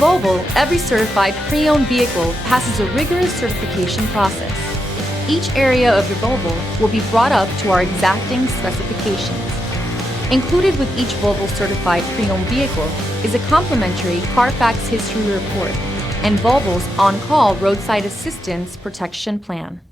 Volvo, every certified pre-owned vehicle passes a rigorous certification process. Each area of your Volvo will be brought up to our exacting specifications. Included with each Volvo certified pre-owned vehicle is a complimentary CARFAX history report and Volvo's on-call roadside assistance protection plan.